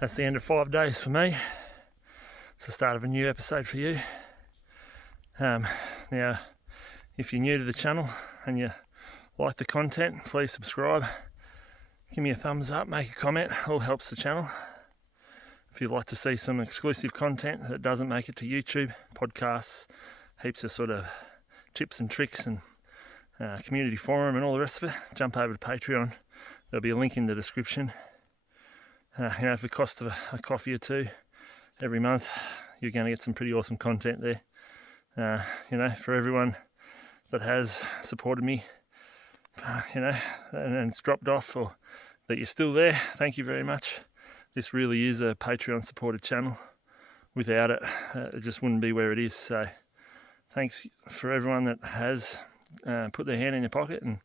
that's the end of 5 days for me. It's the start of a new episode for you. Now, if you're new to the channel and you like the content, please subscribe. Give me a thumbs up, make a comment, all helps the channel. If you'd like to see some exclusive content that doesn't make it to YouTube, podcasts, heaps of sort of tips and tricks and community forum and all the rest of it, jump over to Patreon. There'll be a link in the description. For the cost of a coffee or two every month, you're going to get some pretty awesome content there. For everyone that has supported me, and it's dropped off, or that you're still there, thank you very much. This really is a Patreon supported channel. Without it, it just wouldn't be where it is. So thanks for everyone that has put their hand in their pocket and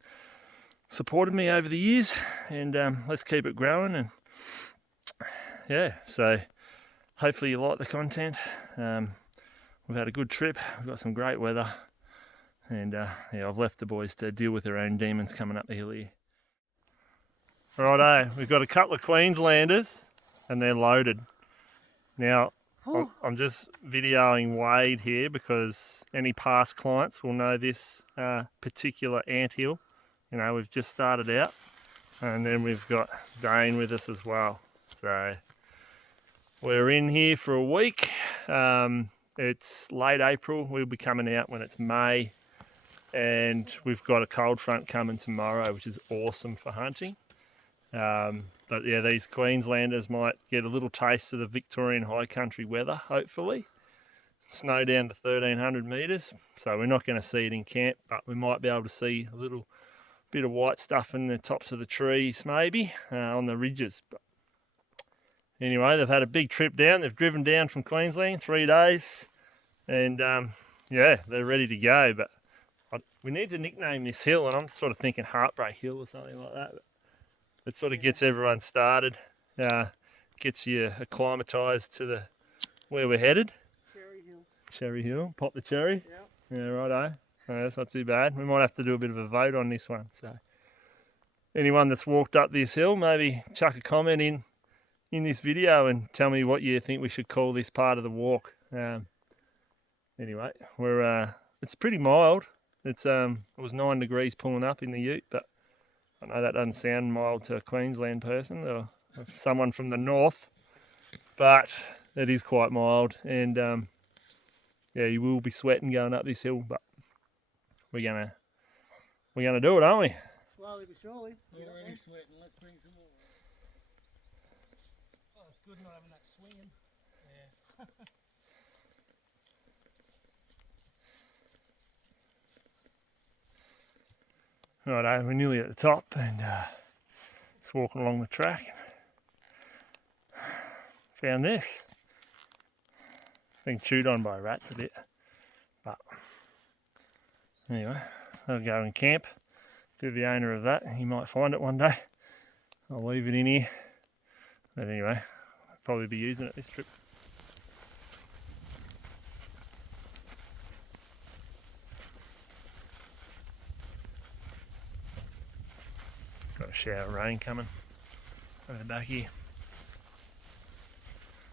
supported me over the years, and let's keep it growing. And so hopefully you like the content. We've had a good trip, we've got some great weather, and I've left the boys to deal with their own demons coming up the hill here. Righto, we've got a couple of Queenslanders and they're loaded. Now, I'm just videoing Wade here because any past clients will know this particular anthill. We've just started out, and then we've got Dane with us as well. So we're in here for a week. It's late April. We'll be coming out when it's May, and we've got a cold front coming tomorrow, which is awesome for hunting. But yeah, these Queenslanders might get a little taste of the Victorian high country weather, hopefully. Snow down to 1,300 metres, so we're not going to see it in camp, but we might be able to see a little bit of white stuff in the tops of the trees, maybe, on the ridges. But anyway, they've had a big trip down. They've driven down from Queensland, 3 days, and they're ready to go. But we need to nickname this hill, and I'm sort of thinking Heartbreak Hill or something like that. It sort of gets everyone started, gets you acclimatised to where we're headed. Cherry Hill, pop the cherry. Yep. Yeah, righto. No, that's not too bad. We might have to do a bit of a vote on this one. So, anyone that's walked up this hill, maybe chuck a comment in this video and tell me what you think we should call this part of the walk. Anyway, it's pretty mild. It was 9 degrees pulling up in the ute, but I know that doesn't sound mild to a Queensland person or someone from the north, but it is quite mild, and you will be sweating going up this hill, but we're gonna do it, aren't we? Slowly but surely. We're already sweating. Let's bring some more. Oh, it's good not having that swinging. Yeah. Righto, we're nearly at the top, and just walking along the track. Found this. Been chewed on by rats a bit, but anyway, I'll go and camp. To the owner of that, he might find it one day. I'll leave it in here. But anyway, I'll probably be using it this trip. Got a shower of rain coming over the back here.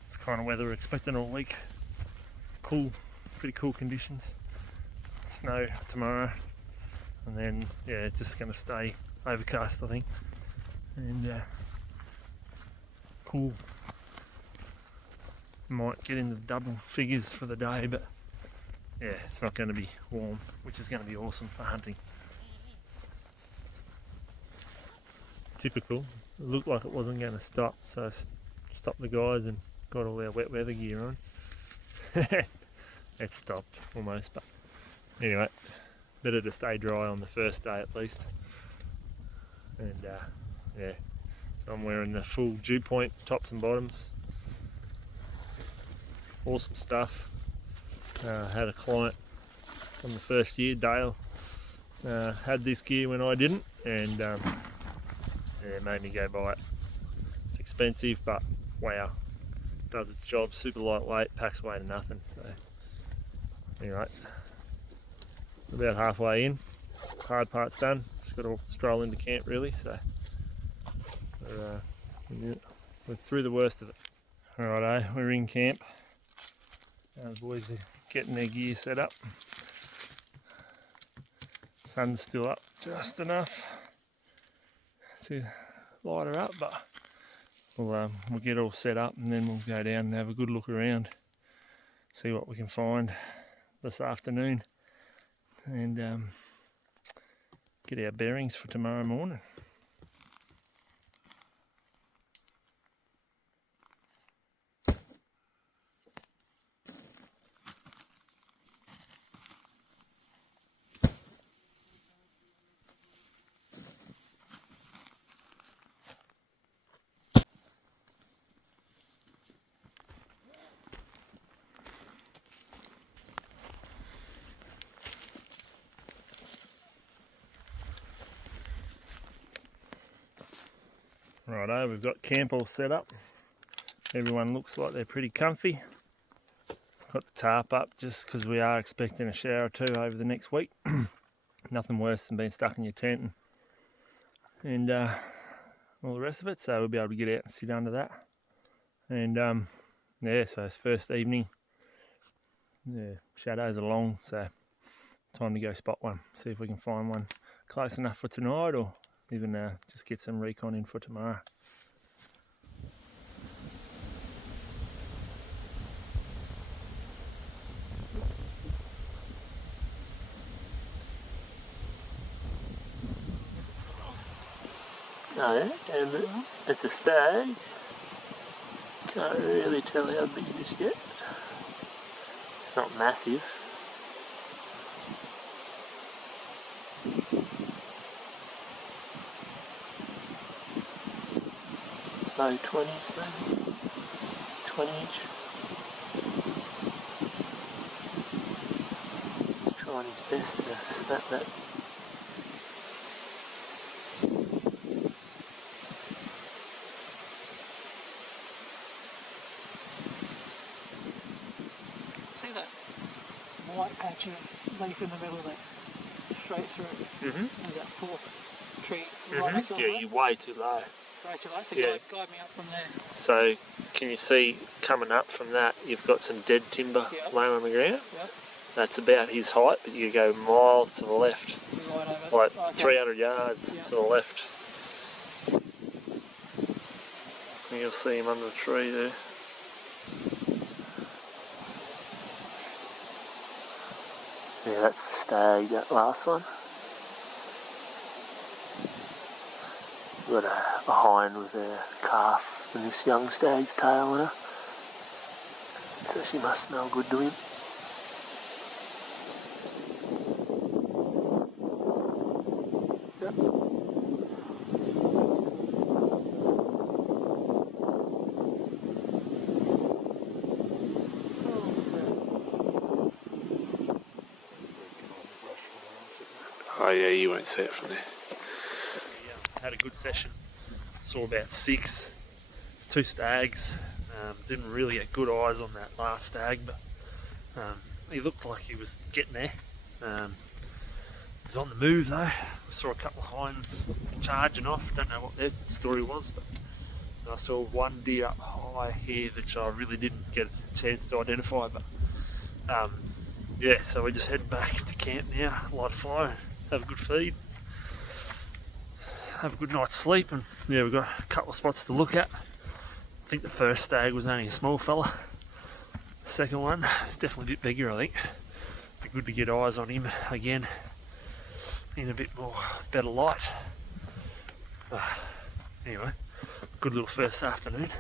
It's the kind of weather we're expecting all week. Cool, pretty cool conditions. Snow tomorrow, and then it's just going to stay overcast, I think, and cool. Might get into double figures for the day, but it's not going to be warm, which is going to be awesome for hunting. Typical. It looked like it wasn't going to stop, so I stopped the guys and got all their wet weather gear on. It stopped almost, but anyway, better to stay dry on the first day at least. And so I'm wearing the full dew point tops and bottoms. Awesome stuff. Had a client on the first year, Dale, had this gear when I didn't, and it made me go buy it. It's expensive, but wow, does its job. Super lightweight, packs away to nothing. So anyway, about halfway in, hard part's done. Just got to stroll into camp really. So we're through the worst of it. Righto, we're in camp. The boys are getting their gear set up. Sun's still up just enough to light her up, but we'll get all set up and then we'll go down and have a good look around, see what we can find this afternoon, and get our bearings for tomorrow morning. Righto, we've got camp all set up. Everyone looks like they're pretty comfy. Got the tarp up just because we are expecting a shower or two over the next week. Nothing worse than being stuck in your tent and all the rest of it, so we'll be able to get out and sit under that. And yeah, so it's first evening. Yeah, shadows are long, so time to go spot one. See if we can find one close enough for tonight, or even just get some recon in for tomorrow. No, and it's a stag. Can't really tell how big it is yet. It's not massive. Low 20s maybe, 20-inch. He's trying his best to snap that. See that white patch of leaf in the middle of it, straight through. There's that forked tree right next to Yeah, you're way too low. Right to that, so Yeah. guide me up from there. So can you see coming up from that, you've got some dead timber laying on the ground? Yep. That's about his height, but you go miles to the left, Right over. like Okay. 300 yards to the left. And you'll see him under the tree there. Yeah, that's the stag, that last one. Got a hind with a calf and this young stag's tail on her. So she must smell good to him. Yep. Oh yeah, you won't see it from there. Had a good session. Saw about 6, 2 stags. Didn't really get good eyes on that last stag, but he looked like he was getting there. He was on the move though. We saw a couple of hinds charging off. Don't know what their story was, but I saw one deer up high here which I really didn't get a chance to identify. But yeah, so we're just heading back to camp now, light a fire, have a good feed, have a good night's sleep, and yeah, we've got a couple of spots to look at. I think the first stag was only a small fella. The second one is definitely a bit bigger, I think. Be good to get eyes on him again in a bit more better light. Anyway, good little first afternoon.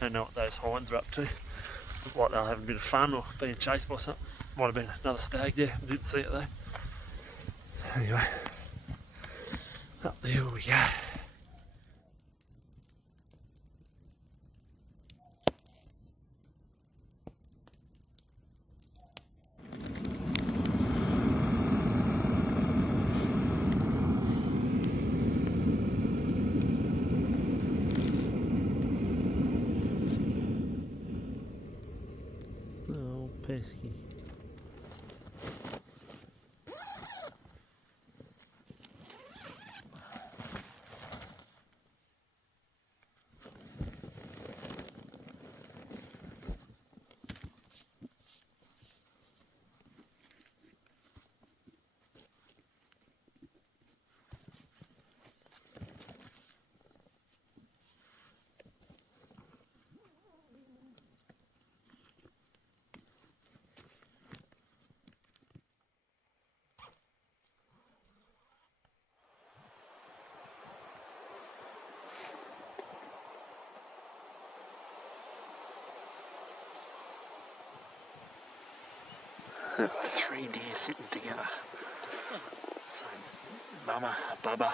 Don't know what those hinds are up to. Look like they're having a bit of fun or being chased by something. Might have been another stag there. I didn't see it though. Anyway, up there we go. Oh, pesky. We've got 3 deer sitting together. Mama, Bubba.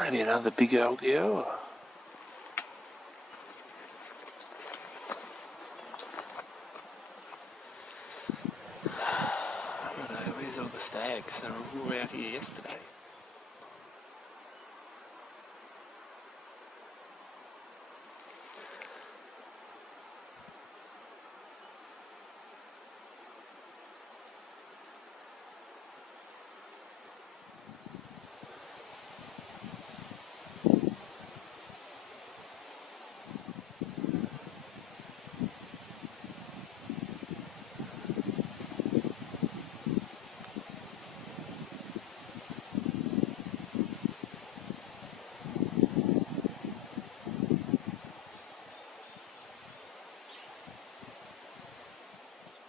Maybe another big old deer. Or... Where's all the stags? They were all out here yesterday.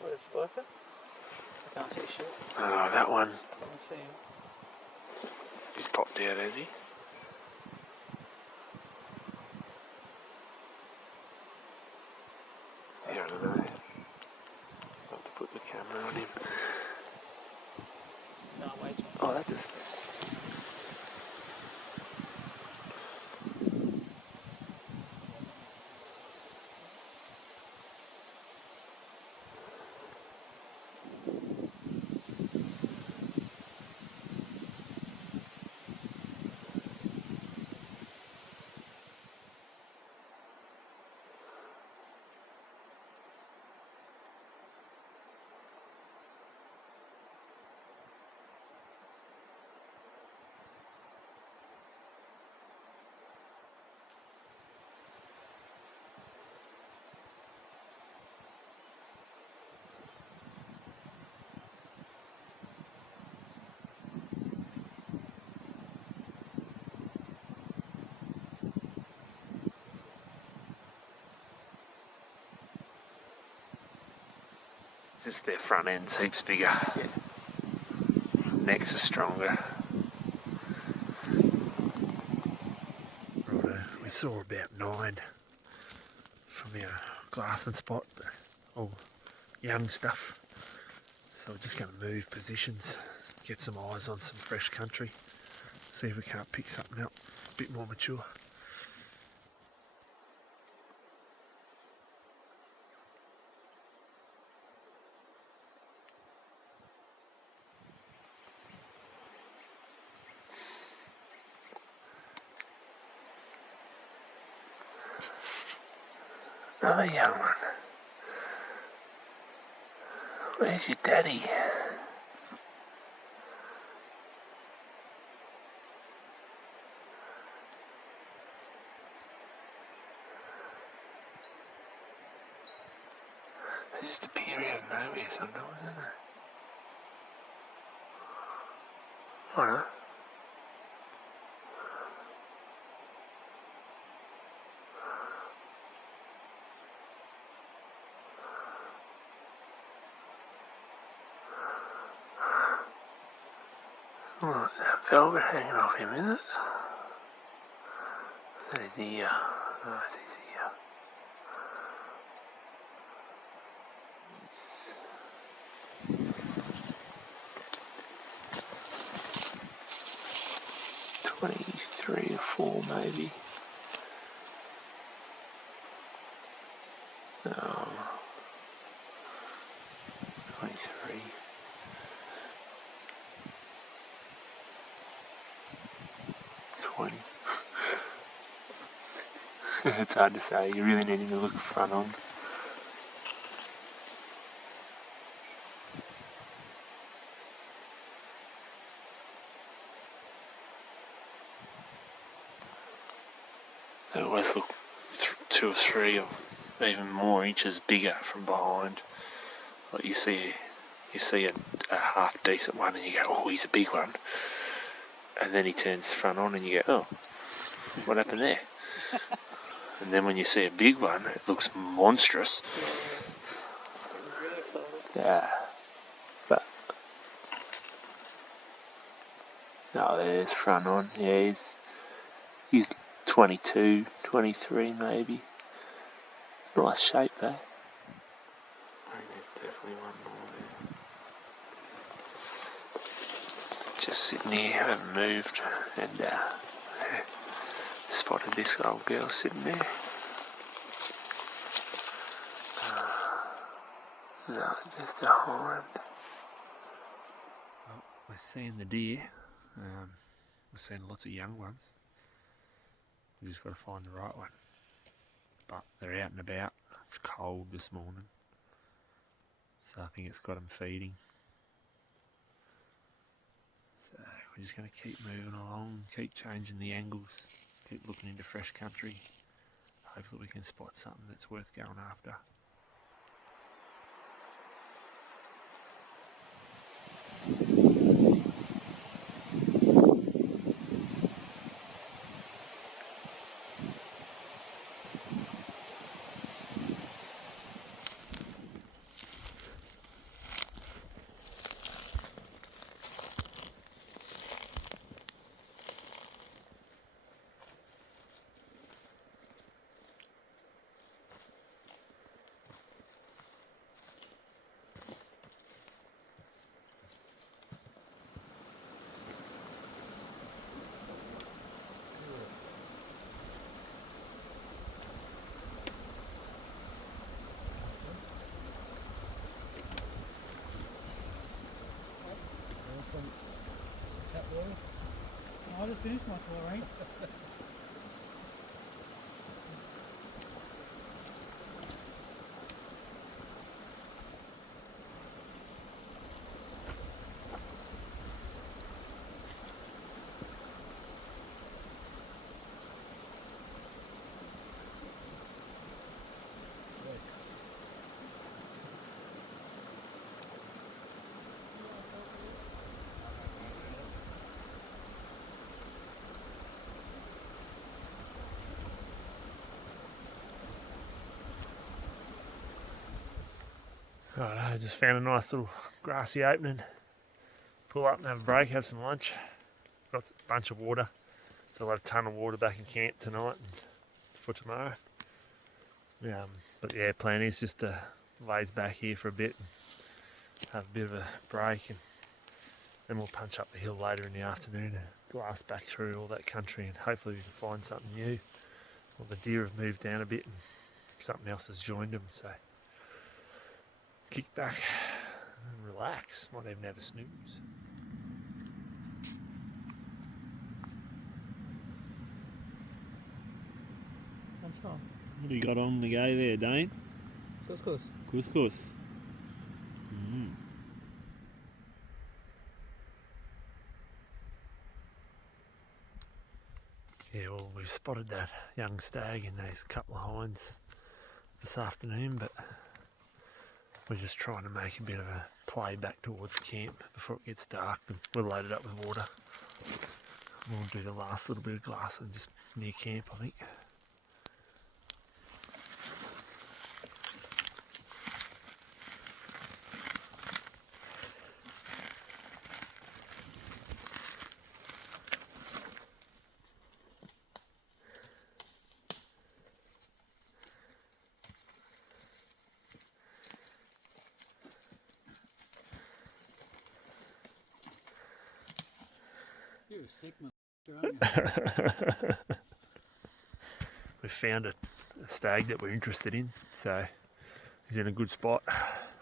Where's Worker? I can't see shit. Oh, that one. I can't see him. He's popped out, has he? Yeah, I don't know. I'll have to put the camera on him. No, wait. Oh, that's just... Just their front end's heaps bigger. Yeah. Necks are stronger. Righto, we saw about 9 from our glassing spot, all young stuff. So we're just going to move positions, get some eyes on some fresh country, see if we can't pick something up a bit more mature. Another young one. Where's your daddy? They just appear out of nowhere sometimes, don't they? I know. Right, that velvet hanging off him, isn't it? That is his ear. Oh, that's his ear. He's 23 or 4 maybe. No. 23. It's hard to say, you really need to look front on. They always look 2 or 3 or even more inches bigger from behind. Like you see a half decent one and you go, oh, he's a big one. And then he turns front on and you go, oh, what happened there? And then when you see a big one, it looks monstrous. Yeah. But oh, there's front on. Yeah, he's 22, 23 maybe. Nice shape though. Definitely one more there. Just sitting here, haven't moved, and spotted this old girl sitting there. No, just a hind. Well, we're seeing the deer. We're seeing lots of young ones. We just got to find the right one. But they're out and about. It's cold this morning, so I think it's got them feeding. So we're just going to keep moving along, keep changing the angles, keep looking into fresh country. Hopefully we can spot something that's worth going after. I just finished my chlorine. Right, I just found a nice little grassy opening. Pull up and have a break, have some lunch. Got a bunch of water, so I'll have a ton of water back in camp tonight and for tomorrow. But yeah, plan is just to laze back here for a bit and have a bit of a break, and then we'll punch up the hill later in the afternoon and glass back through all that country, and hopefully we can find something new. Well, the deer have moved down a bit and something else has joined them, so kick back and relax, might even have a snooze. What's wrong? What do you got on the go there, Dane? Couscous. Couscous. Yeah, well, we've spotted that young stag and those couple of hinds this afternoon, but we're just trying to make a bit of a play back towards camp before it gets dark, and we're loaded up with water. We'll do the last little bit of glassing just near camp, I think. You're a sick motherfucker, aren't you? We've found a stag that we're interested in, so he's in a good spot.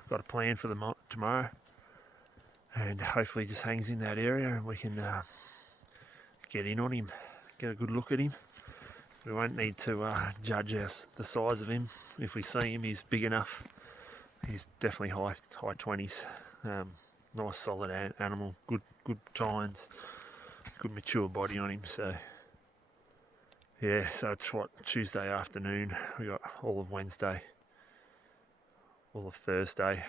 Got a plan for tomorrow, and hopefully he just hangs in that area and we can get in on him, get a good look at him. We won't need to judge the size of him. If we see him, he's big enough. He's definitely high 20s. Nice solid animal, good tines, good mature body on him. So yeah, so it's Tuesday afternoon. We got all of Wednesday, all of Thursday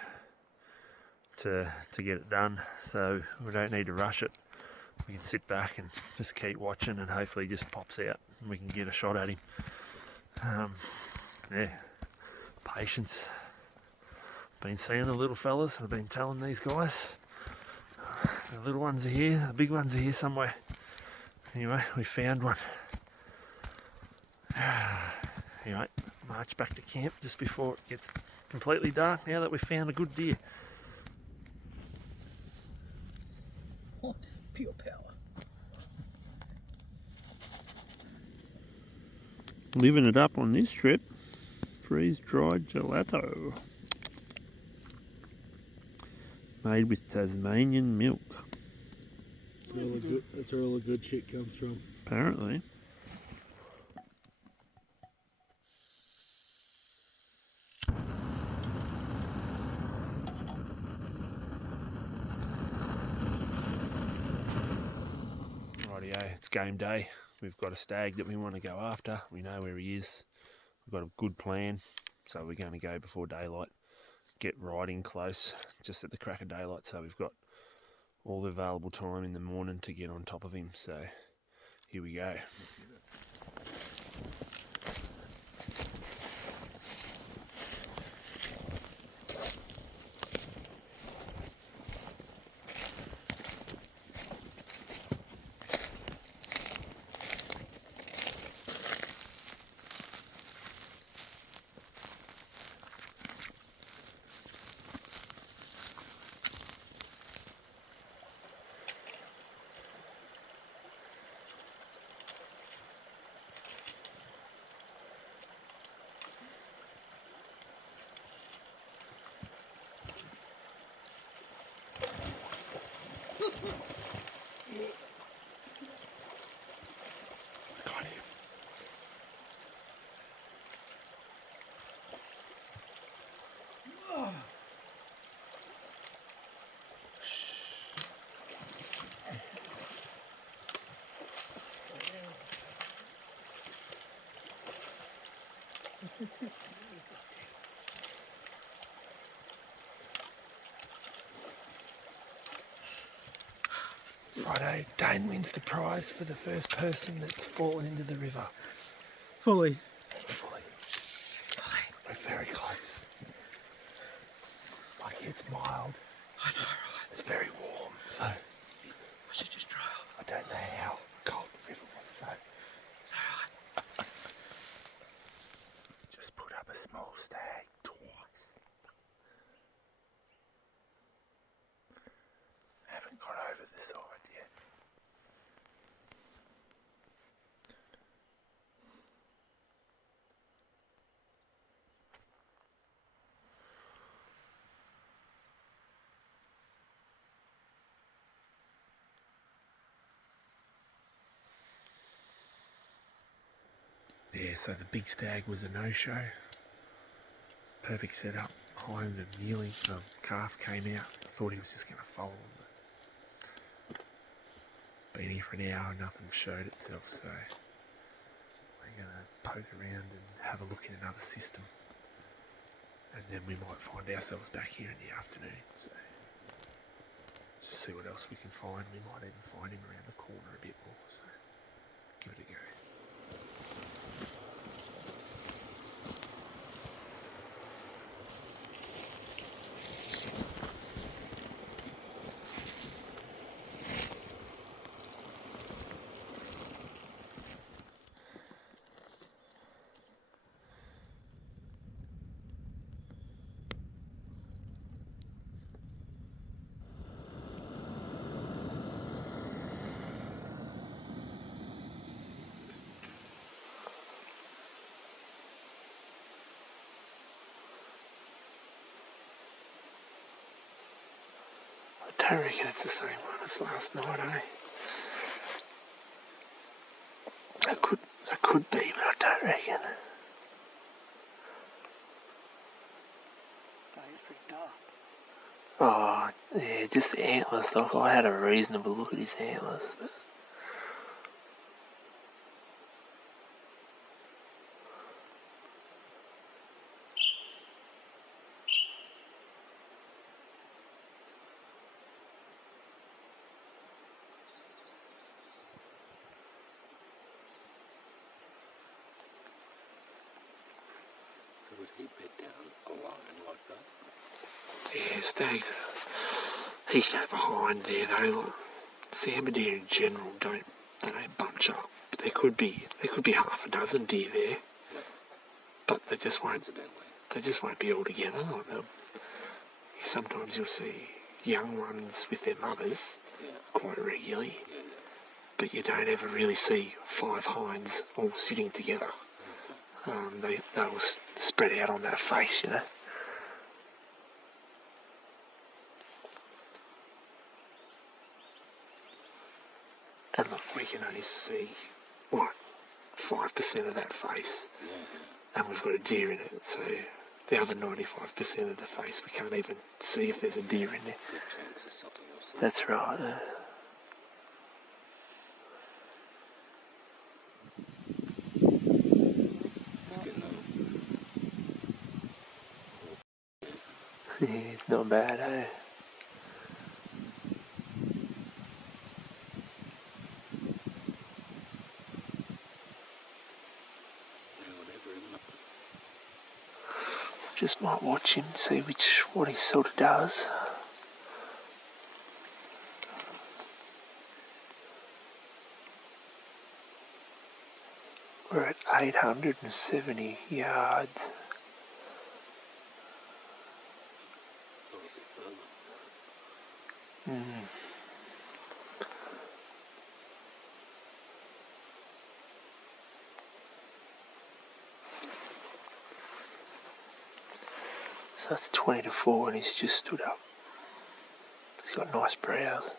to get it done. So we don't need to rush it. We can sit back and just keep watching, and hopefully he just pops out and we can get a shot at him. Yeah, patience. Been seeing the little fellas. I've been telling these guys. The little ones are here. The big ones are here somewhere. Anyway, we found one. Anyway, march back to camp just before it completely dark now that we've found a good deer. Pure power. Living it up on this trip. Freeze-dried gelato. Made with Tasmanian milk. That's where all the good shit comes from. Apparently. Rightio, it's game day. We've got a stag that we want to go after. We know where he is. We've got a good plan. So we're going to go before daylight. Get riding close, just at the crack of daylight. So we've got all the available time in the morning to get on top of him. So here we go. Got him. Righto, Dane wins the prize for the first person that's fallen into the river. Fully. Fully. We're very close. Like, it's mild. I know, right? It's very warm, so I should just try off. I don't know how cold the river was, so Is that right? just put up a small stag twice. Haven't got over the side yet. Yeah, so the big stag was a no-show. Perfect setup, behind and kneeling. The calf came out. I thought he was just going to fold. Been here for an hour, nothing showed itself, so we're going to poke around and have a look in another system. And then we might find ourselves back here in the afternoon, so just see what else we can find. We might even find him around the corner a bit more, so give it a go. I don't reckon it's the same one as last night, eh? It could be, but I don't reckon. It's pretty dark. Oh, yeah, just the antlers. Like, I had a reasonable look at his antlers, but So was he bed down a line like that? yeah, stags he sat behind there though. Like, sambar deer in general don't bunch up. There could be half a dozen deer there, but they just won't. they just won't be all together. Like sometimes you'll see young ones with their mothers quite regularly, but you don't ever really see 5 hinds all sitting together. They will spread out on that face, you know. And look, we can only see, what, 5% of that face, and we've got a deer in it, so the other 95% of the face we can't even see if there's a deer in there. That's right. Yeah, not bad, eh? Just might watch him, see what he sort of does. We're at 870 yards. So it's 20 to 4 and he's just stood up. He's got nice brows.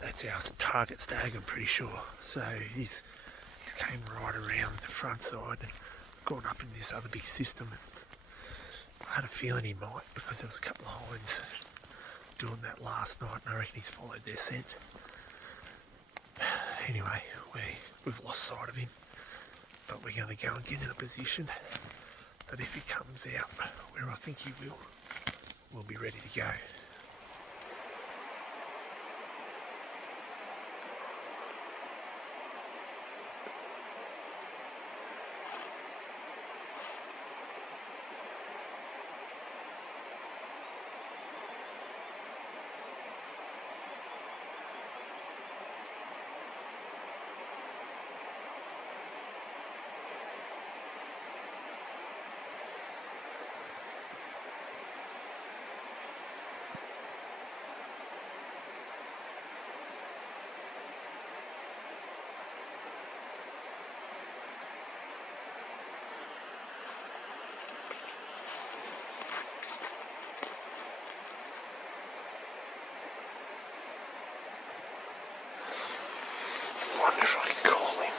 That's our target stag, I'm pretty sure. So he's came right around the front side and gone up in this other big system. I had a feeling he might, because there was a couple of hinds doing that last night, and I reckon he's followed their scent. Anyway, we've lost sight of him, but we're going to go and get in a position that if he comes out where I think he will, we'll be ready to go. I wonder if I can call him.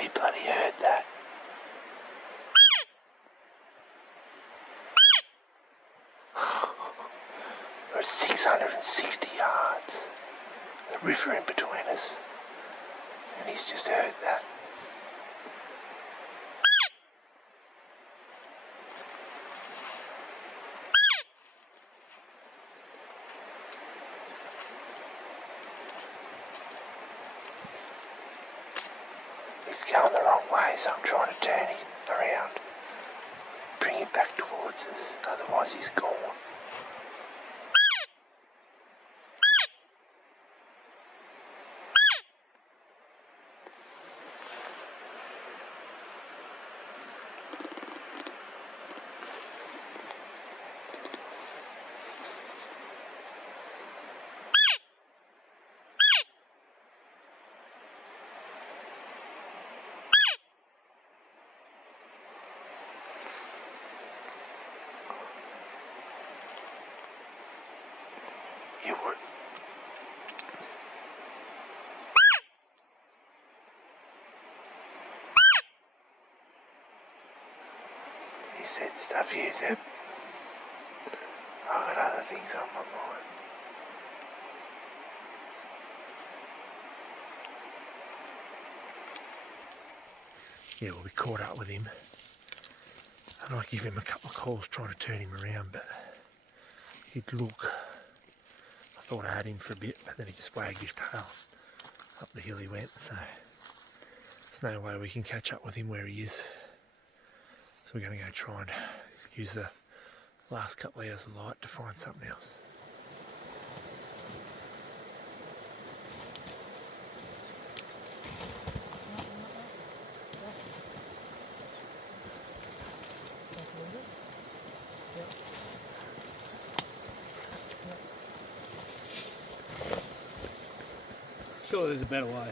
He bloody heard that. We're at 660 yards. The river in between us. And he's just heard that. He's going the wrong way, so I'm trying to turn him around. Bring him back towards us, otherwise he's gone. You would. said stuff here, Zeb. I've got other things on my mind. Yeah, well, we caught up with him. And I give him a couple of calls trying to turn him around, but he'd look. I thought I had him for a bit, but then he just wagged his tail. Up the hill he went, so there's no way we can catch up with him where he is. So we're going to go try and use the last couple of hours of light to find something else. Surely there's a better way.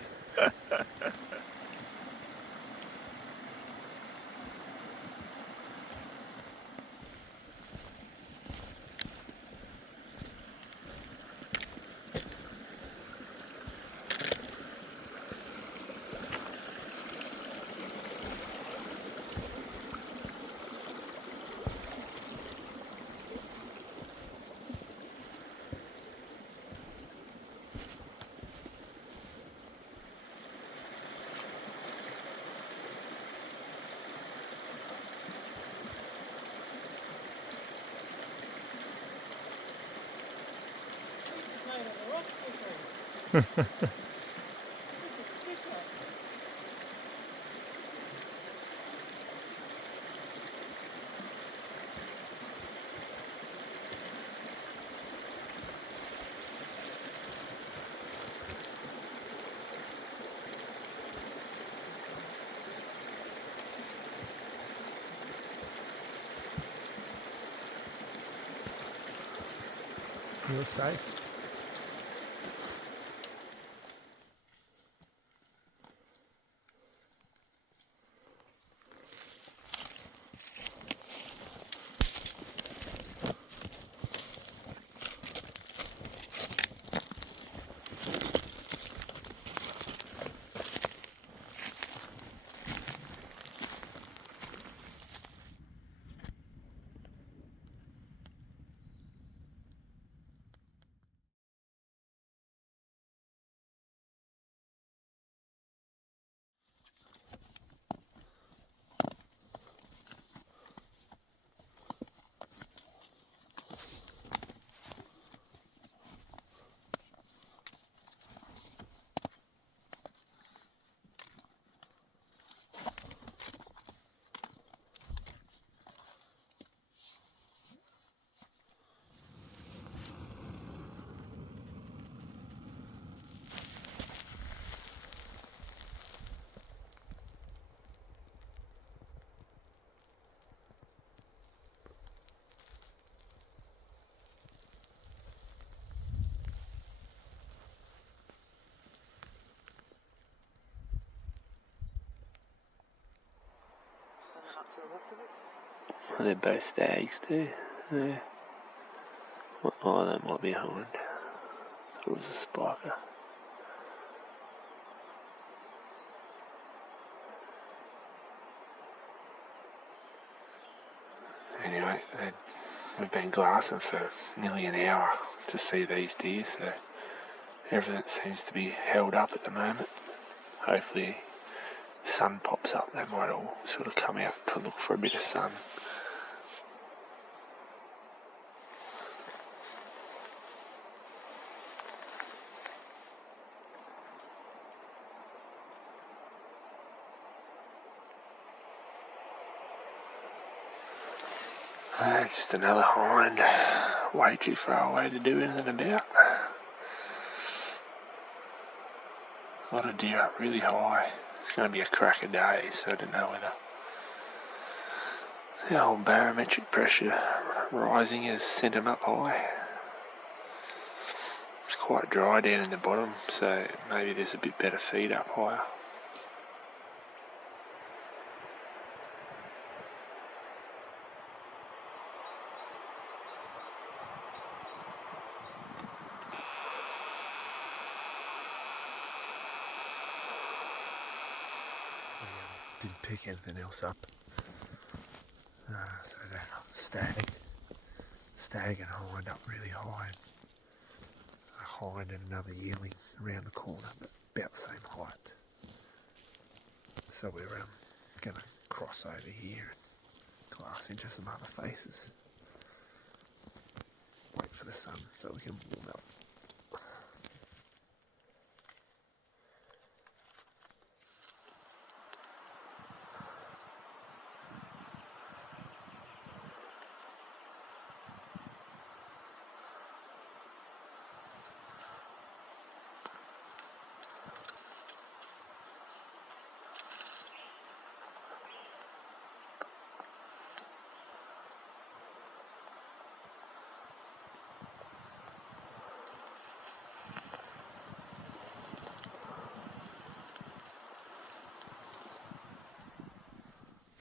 You're safe. They're both stags too. Yeah. Oh, that might be a hind. It was a spiker. Anyway, we've been glassing for nearly an hour to see these deer, so everything seems to be held up at the moment. Hopefully the sun pops up, they might all sort of come out to look for a bit of sun. Just another hind, way too far away to do anything about. A lot of deer up really high. It's going to be a cracker day, so I don't know whether the old barometric pressure rising has sent them up high. It's quite dry down in the bottom, so maybe there's a bit better feed up higher. Didn't pick anything else up. So that stag and hind up really high. A hind and another yearling around the corner, but about the same height. So we're going to cross over here and glass into some other faces. Wait for the sun so we can warm up.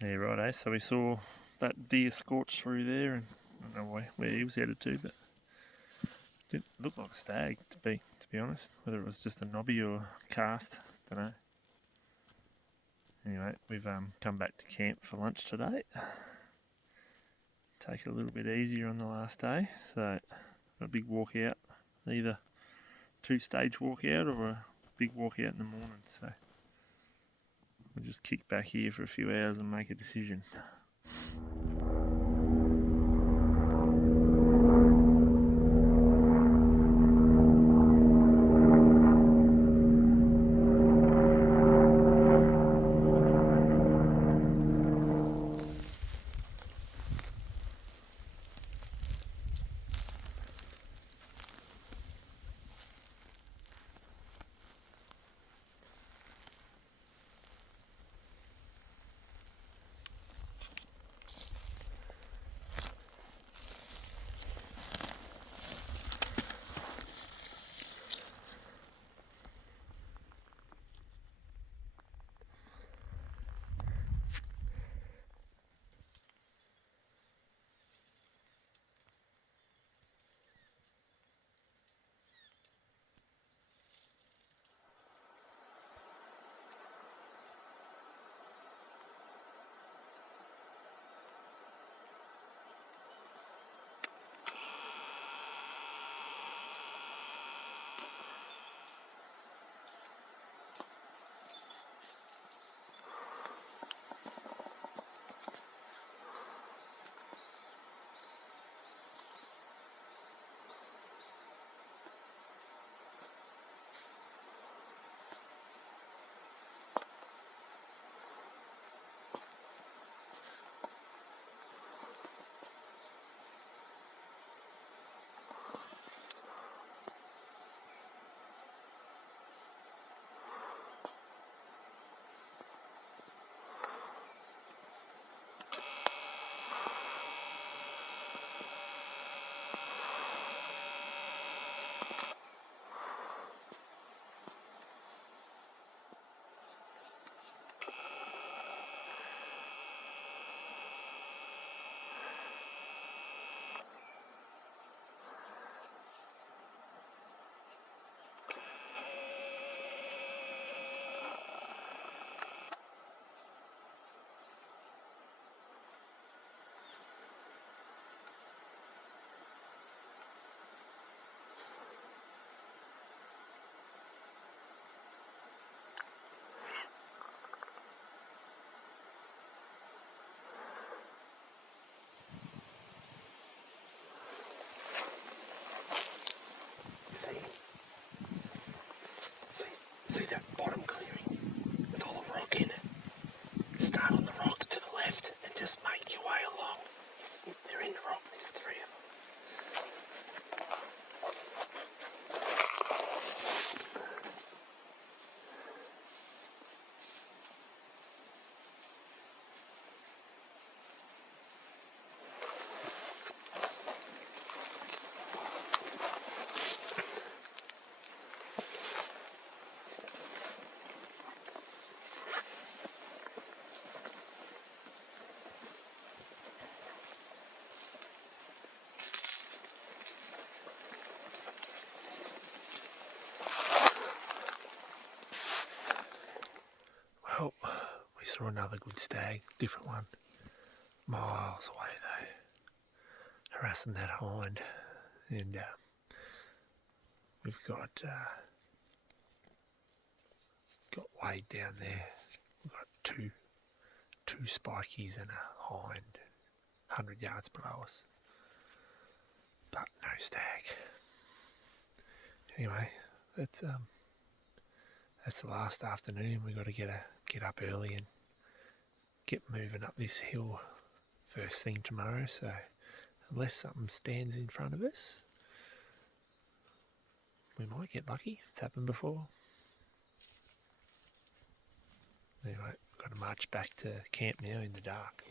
Yeah, right, so we saw that deer scorched through there, and I don't know where he was headed to, but it didn't look like a stag, to be honest. Whether it was just a knobby or a cast, don't know. Anyway, we've come back to camp for lunch today. Take it a little bit easier on the last day, so a big walk out, either 2-stage walk out or a big walk out in the morning, so we'll just kick back here for a few hours and make a decision. See that bottom clearing with all the rock in it? Start on the rock to the left and just make your way along. If they're in the rock, there's 3 of them. Well, we saw another good stag, different one. miles away though, harassing that hind, and we've got Wade down there. We've got two spikies and a hind 100 yards below us, but no stag. Anyway, that's the last afternoon. We've got to get up early and get moving up this hill first thing tomorrow, so unless something stands in front of us, we might get lucky. It's happened before. Anyway, we've got to march back to camp now in the dark.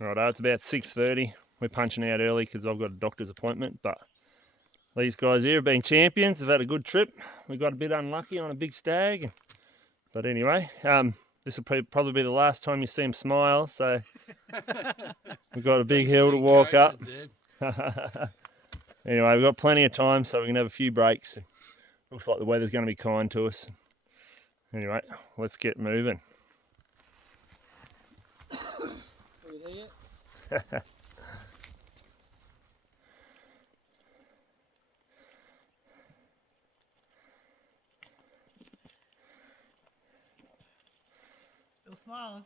Righto, it's about 6:30. We're punching out early because I've got a doctor's appointment, but these guys here have been champions. They've had a good trip. We got a bit unlucky on a big stag. But anyway, this will probably be the last time you see them smile, so we've got a big hill to walk up. Anyway, we've got plenty of time, so we can have a few breaks. Looks like the weather's going to be kind to us. Anyway, let's get moving. Are we there yet? Still smiling.